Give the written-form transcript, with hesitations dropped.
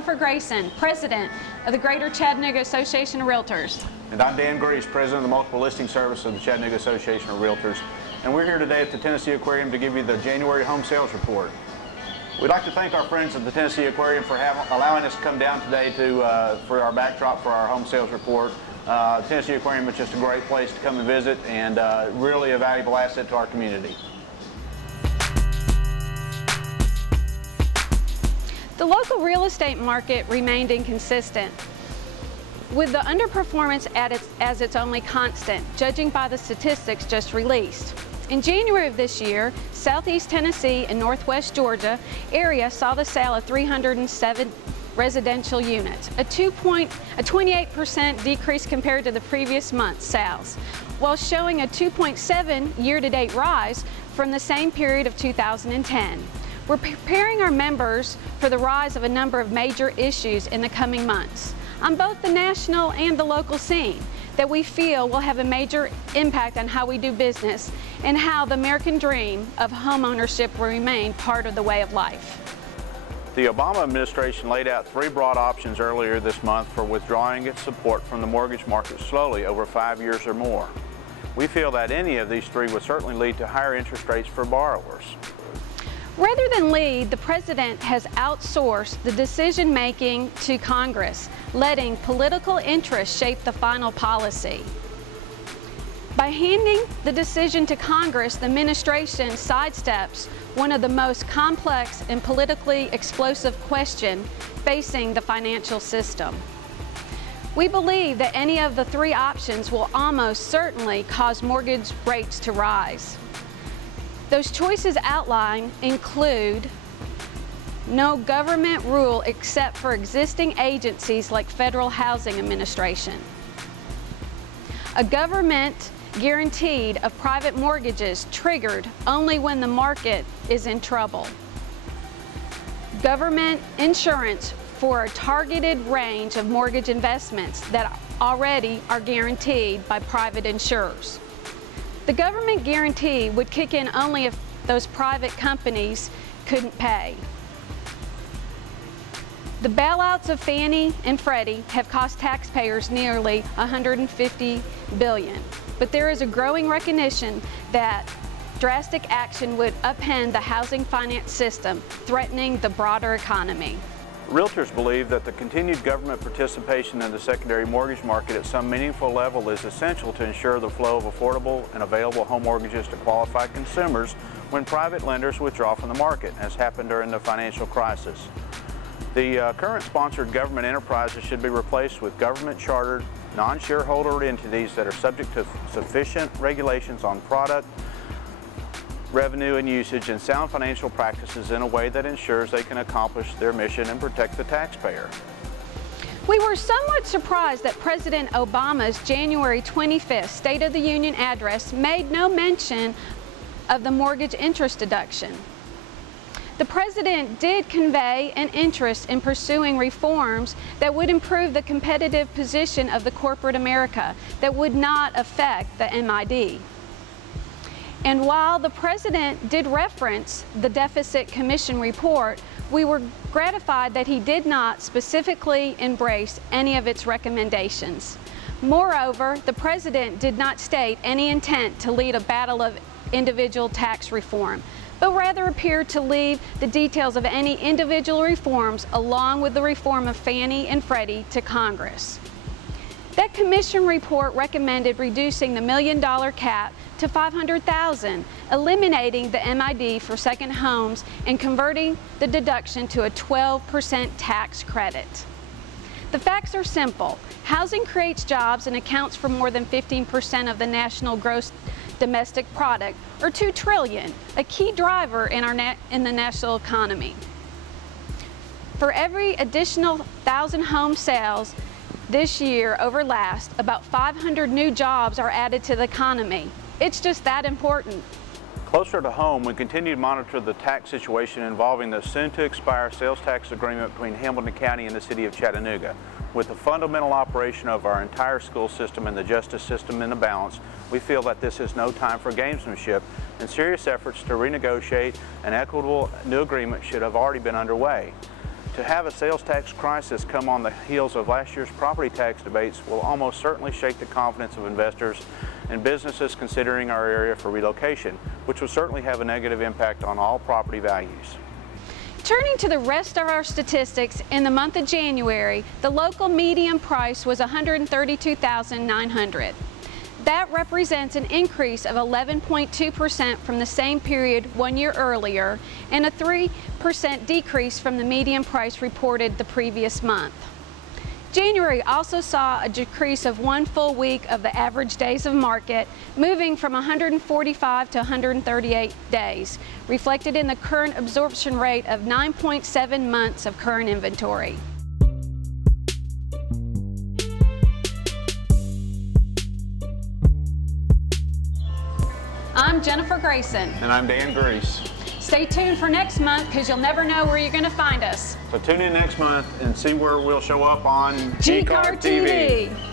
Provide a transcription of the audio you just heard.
Jennifer Grayson, President of the Greater Chattanooga Association of Realtors. And I'm Dan Griess, President of the Multiple Listing Service of the Chattanooga Association of Realtors. And we're here today at the Tennessee Aquarium to give you the January home sales report. We'd like to thank our friends at the Tennessee Aquarium for allowing us to come down today for our backdrop for our home sales report. Tennessee Aquarium is just a great place to come and visit, and really a valuable asset to our community. The local real estate market remained inconsistent, with the underperformance as its only constant, judging by the statistics just released. In January of this year, Southeast Tennessee and Northwest Georgia area saw the sale of 307 residential units, a 28% decrease compared to the previous month's sales, while showing a 2.7 year-to-date rise from the same period of 2010. We're preparing our members for the rise of a number of major issues in the coming months on both the national and the local scene that we feel will have a major impact on how we do business and how the American dream of homeownership will remain part of the way of life. The Obama administration laid out 3 broad options earlier this month for withdrawing its support from the mortgage market slowly over 5 years or more. We feel that any of these 3 would certainly lead to higher interest rates for borrowers. Rather than lead, the President has outsourced the decision-making to Congress, letting political interests shape the final policy. By handing the decision to Congress, the administration sidesteps one of the most complex and politically explosive questions facing the financial system. We believe that any of the 3 options will almost certainly cause mortgage rates to rise. Those choices outlined include no government rule except for existing agencies like Federal Housing Administration, a government guaranteed of private mortgages triggered only when the market is in trouble, government insurance for a targeted range of mortgage investments that already are guaranteed by private insurers. The government guarantee would kick in only if those private companies couldn't pay. The bailouts of Fannie and Freddie have cost taxpayers nearly $150 billion, but there is a growing recognition that drastic action would upend the housing finance system, threatening the broader economy. Realtors believe that the continued government participation in the secondary mortgage market at some meaningful level is essential to ensure the flow of affordable and available home mortgages to qualified consumers when private lenders withdraw from the market, as happened during the financial crisis. The current sponsored government enterprises should be replaced with government-chartered, non-shareholder entities that are subject to sufficient regulations on product, revenue and usage, and sound financial practices in a way that ensures they can accomplish their mission and protect the taxpayer. We were somewhat surprised that President Obama's January 25th State of the Union address made no mention of the mortgage interest deduction. The President did convey an interest in pursuing reforms that would improve the competitive position of the corporate America that would not affect the MID. And while the President did reference the Deficit Commission report, we were gratified that he did not specifically embrace any of its recommendations. Moreover, the President did not state any intent to lead a battle of individual tax reform, but rather appeared to leave the details of any individual reforms along with the reform of Fannie and Freddie to Congress. That commission report recommended reducing the $1 million cap to $500,000, eliminating the MID for second homes and converting the deduction to a 12% tax credit. The facts are simple. Housing creates jobs and accounts for more than 15% of the national gross domestic product, or $2 trillion, a key driver in the national economy. For every additional 1,000 home sales this year over last, about 500 new jobs are added to the economy. It's just that important. Closer to home, we continue to monitor the tax situation involving the soon-to-expire sales tax agreement between Hamilton County and the City of Chattanooga. With the fundamental operation of our entire school system and the justice system in the balance, we feel that this is no time for gamesmanship, and serious efforts to renegotiate an equitable new agreement should have already been underway. To have a sales tax crisis come on the heels of last year's property tax debates will almost certainly shake the confidence of investors and businesses considering our area for relocation, which will certainly have a negative impact on all property values. Turning to the rest of our statistics, in the month of January, the local median price was $132,900. That represents an increase of 11.2% from the same period 1 year earlier and a 3% decrease from the median price reported the previous month. January also saw a decrease of 1 full week of the average days of market, moving from 145 to 138 days, reflected in the current absorption rate of 9.7 months of current inventory. I'm Jennifer Grayson. And I'm Dan Griess. Stay tuned for next month because you'll never know where you're going to find us. So tune in next month and see where we'll show up on GCAR TV.